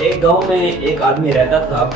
ایک گاؤں میں ایک آدمی رہتا تھا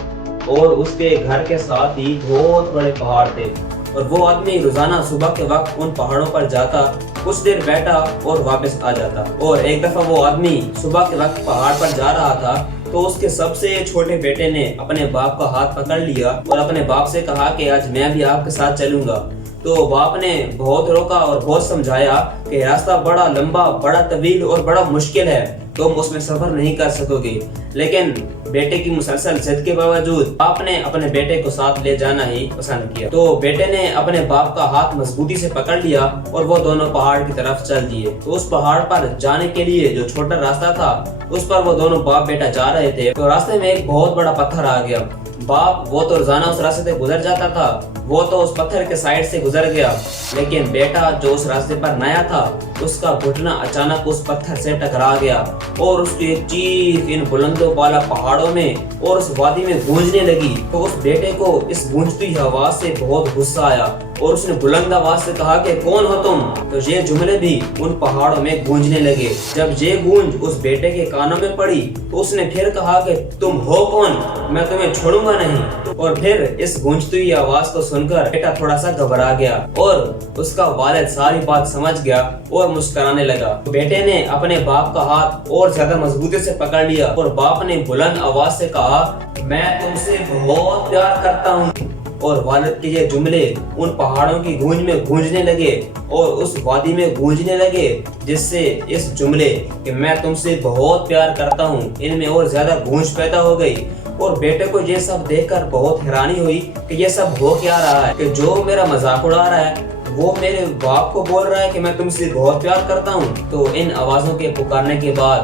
اور اس کے گھر کے ساتھ ہی بہت بڑے پہاڑ تھے اور وہ آدمی روزانہ صبح کے وقت ان پہاڑوں پر جاتا، کچھ دیر بیٹھا اور واپس آ جاتا۔ اور ایک دفعہ وہ آدمی صبح کے وقت پہاڑ پر جا رہا تھا تو اس کے سب سے چھوٹے بیٹے نے اپنے باپ کا ہاتھ پکڑ لیا اور اپنے باپ سے کہا کہ آج میں بھی آپ کے ساتھ چلوں گا۔ تو باپ نے بہت روکا اور بہت سمجھایا کہ راستہ بڑا لمبا، بڑا طویل اور بڑا مشکل ہے، تم اس میں سفر نہیں کر سکو گے۔ لیکن بیٹے کی مسلسل ضد کے باوجود باپ نے اپنے بیٹے کو ساتھ لے جانا ہی پسند کیا۔ تو بیٹے نے اپنے باپ کا ہاتھ مضبوطی سے پکڑ لیا اور وہ دونوں پہاڑ کی طرف چل دیے۔ تو اس پہاڑ پر جانے کے لیے جو چھوٹا راستہ تھا اس پر وہ دونوں باپ بیٹا جا رہے تھے تو راستے میں ایک بہت بڑا پتھر آ گیا۔ باپ وہ تو روزانہ اس راستے سے گزر جاتا تھا، وہ تو اس پتھر کے سائڈ سے گزر گیا، لیکن بیٹا جو اس راستے پر نیا تھا اس کا گھٹنا اچانک اس پتھر سے ٹکرا گیا اور اس کی ایک چیخ ان بلند و بالا پہاڑوں میں اور اس وادی میں گونجنے لگی۔ تو اس بیٹے کو اس گونجتی آواز سے بہت غصہ آیا اور اس نے بلند آواز سے کہا کہ کون ہو تم؟ تو یہ جملے بھی ان پہاڑوں میں گونجنے لگے۔ جب یہ گونج اس بیٹے کے کانوں میں پڑی تو اس نے پھر کہا کہ تم ہو کون؟ میں تمہیں چھوڑوں گا نہیں۔ اور پھر اس گونجتی ہوئی آواز کو سن کر بیٹا تھوڑا سا گھبرا گیا اور اس کا والد ساری بات سمجھ گیا اور مسکرانے لگا۔ بیٹے نے اپنے باپ کا ہاتھ اور زیادہ مضبوطی سے پکڑ لیا اور باپ نے بلند آواز سے کہا میں تم سے بہت پیار کرتا ہوں۔ اور والد کے یہ جملے ان پہاڑوں کی گونج میں گونجنے لگے اور اس وادی میں گونجنے لگے، جس سے اس جملے کہ میں تم سے بہت پیار کرتا ہوں ان میں اور زیادہ گونج پیدا ہو گئی۔ اور بیٹے کو یہ سب دیکھ کر بہت حیرانی ہوئی کہ یہ سب ہو کیا رہا ہے، کہ جو میرا مذاق اڑا رہا ہے وہ میرے باپ کو بول رہا ہے کہ میں تم سے بہت پیار کرتا ہوں۔ تو ان آوازوں کے پکارنے کے بعد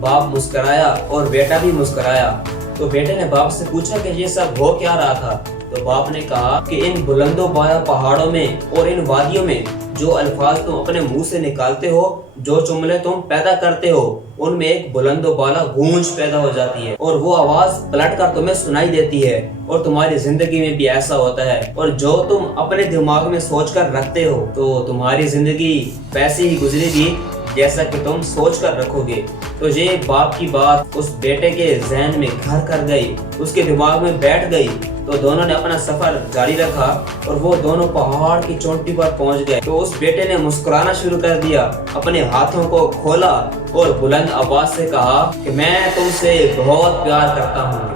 باپ مسکرایا اور بیٹا بھی مسکرایا۔ تو بیٹے نے باپ سے پوچھا کہ یہ سب ہو کیا رہا تھا؟ تو باپ نے کہا کہ ان بلند و بالا پہاڑوں میں اور ان وادیوں میں جو الفاظ تم اپنے منہ سے نکالتے ہو، جو جملے تم پیدا کرتے ہو، ان میں ایک بلند و بالا گونج پیدا ہو جاتی ہے اور وہ آواز پلٹ کر تمہیں سنائی دیتی ہے۔ اور تمہاری زندگی میں بھی ایسا ہوتا ہے، اور جو تم اپنے دماغ میں سوچ کر رکھتے ہو تو تمہاری زندگی ویسے ہی گزرے گی جیسا کہ تم سوچ کر رکھو گے۔ تو یہ باپ کی بات اس بیٹے کے ذہن میں گھر کر گئی، اس کے دماغ میں بیٹھ گئی۔ تو دونوں نے اپنا سفر جاری رکھا اور وہ دونوں پہاڑ کی چوٹی پر پہنچ گئے۔ تو اس بیٹے نے مسکرانا شروع کر دیا، اپنے ہاتھوں کو کھولا اور بلند آواز سے کہا کہ میں تم سے بہت پیار کرتا ہوں۔